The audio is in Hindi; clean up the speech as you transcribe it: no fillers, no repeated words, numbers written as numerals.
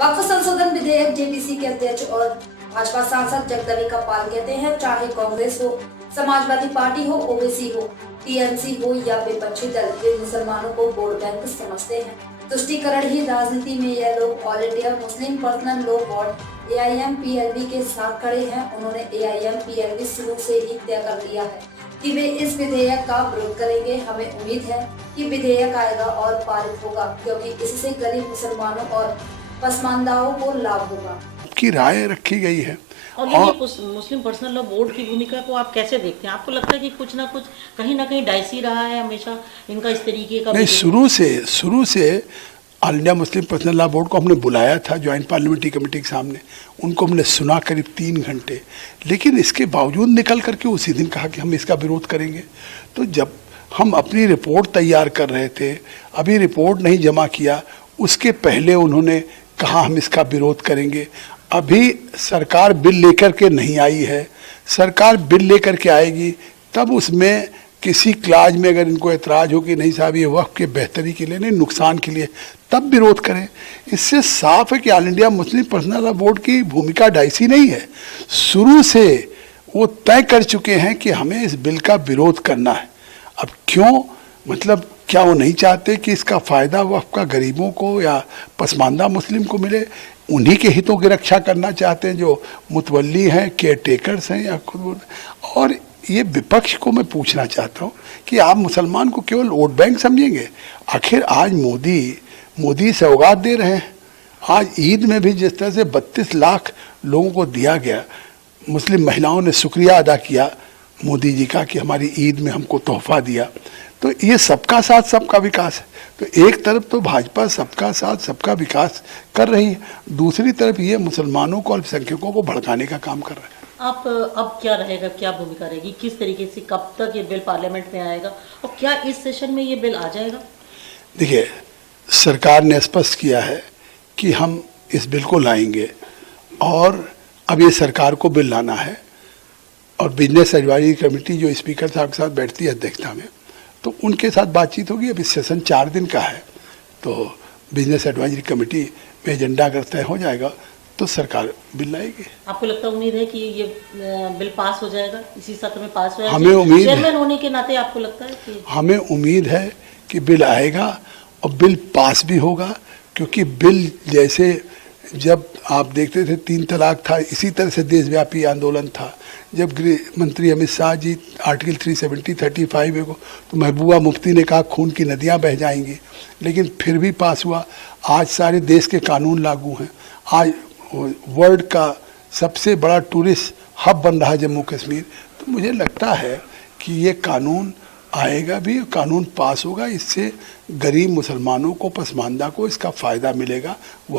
वक्फ संशोधन विधेयक जेपीसी के अध्यक्ष और भाजपा सांसद जगदम्बिका पाल कहते हैं, चाहे कांग्रेस हो, समाजवादी पार्टी हो, ओबीसी हो, टीएमसी हो या विपक्षी दल, वे मुसलमानों को वोट बैंक समझते हैं। तुष्टीकरण ही राजनीति में यह लोग all India Muslim personal law board AIMPLB के साथ खड़े हैं। उन्होंने AIMPLB शुरू से ही तय कर दिया है कि वे इस विधेयक का विरोध करेंगे। हमें उम्मीद है कि विधेयक आएगा और पारित होगा, क्योंकि इससे गरीब मुसलमानों और पसमानदाओं को लाभ होगा की राय रखी गई है। और ये मुस्लिम पर्सनल लॉ बोर्ड की भूमिका को आप कैसे देखते हैं? आपको लगता है कि कुछ ना कुछ कहीं ना कहीं डाइसी रहा है हमेशा इनका इस तरीके का? नहीं, शुरू से all India Muslim personal law board को हमने बुलाया था ज्वाइंट पार्लियामेंट्री कमेटी के सामने। उनको हमने सुना करीब 3 घंटे, लेकिन इसके बावजूद निकल करके उसी दिन कहा कि हम इसका विरोध करेंगे। तो जब हम अपनी रिपोर्ट तैयार कर रहे थे, अभी रिपोर्ट नहीं जमा किया, उसके पहले उन्होंने कहा हम इसका विरोध करेंगे। अभी सरकार बिल लेकर के नहीं आई है। सरकार बिल लेकर के आएगी तब उसमें किसी क्लाज में अगर इनको एतराज़ हो कि नहीं साहब ये वक्फ के बेहतरी के लिए नहीं, नुकसान के लिए, तब विरोध करें। इससे साफ है कि all India Muslim personal law board की भूमिका डाइसी नहीं है। शुरू से वो तय कर चुके हैं कि हमें इस बिल का विरोध करना है। अब क्यों, मतलब क्या वो नहीं चाहते कि इसका फ़ायदा वक्फ का गरीबों को या पसमानदा मुस्लिम को मिले? उन्हीं के हितों की रक्षा करना चाहते हैं जो मुतवल्ली हैं, केयर टेकर्स हैं या खुद। और ये विपक्ष को मैं पूछना चाहता हूँ कि आप मुसलमान को केवल वोट बैंक समझेंगे? आखिर आज मोदी सौगात दे रहे हैं। आज ईद में भी जिस तरह से 32 लाख लोगों को दिया गया, मुस्लिम महिलाओं ने शुक्रिया अदा किया मोदी जी का कि हमारी ईद में हमको तोहफा दिया। तो ये सबका साथ सबका विकास है। तो एक तरफ तो भाजपा सबका साथ सबका विकास कर रही है, दूसरी तरफ ये मुसलमानों को, अल्पसंख्यकों को भड़काने का काम कर रहा है। आप अब क्या रहेगा, क्या भूमिका रहेगी, किस तरीके से, कब तक ये बिल पार्लियामेंट में आएगा और क्या इस सेशन में ये बिल आ जाएगा? देखिए, सरकार ने स्पष्ट किया है कि हम इस बिल को लाएंगे और अब ये सरकार को बिल लाना है। और बिजनेस एडवाइजरी कमेटी जो स्पीकर साहब के साथ बैठती है अध्यक्षता में, तो उनके साथ बातचीत होगी। अभी सेशन 4 दिन का है, तो बिजनेस एडवाइजरी कमेटी में एजेंडा अगर तय हो जाएगा तो सरकार बिल लाएगी। आपको लगता है, उम्मीद है कि ये बिल पास हो जाएगा, इसी सत्र में पास हो जाएगा? हमें उम्मीद है, चेयरमैन होने के नाते आपको लगता है कि हमें उम्मीद है कि बिल आएगा और बिल पास भी होगा। क्योंकि बिल जैसे जब आप देखते थे 3 तलाक था, इसी तरह से देशव्यापी आंदोलन था। जब गृह मंत्री अमित शाह जी आर्टिकल 370, 35 को, तो महबूबा मुफ्ती ने कहा खून की नदियां बह जाएंगी, लेकिन फिर भी पास हुआ। आज सारे देश के कानून लागू हैं। आज वर्ल्ड का सबसे बड़ा टूरिस्ट हब बन रहा है जम्मू कश्मीर। तो मुझे लगता है कि ये कानून आएगा भी, कानून पास होगा। इससे गरीब मुसलमानों को, पसमानदा को इसका फ़ायदा मिलेगा। वो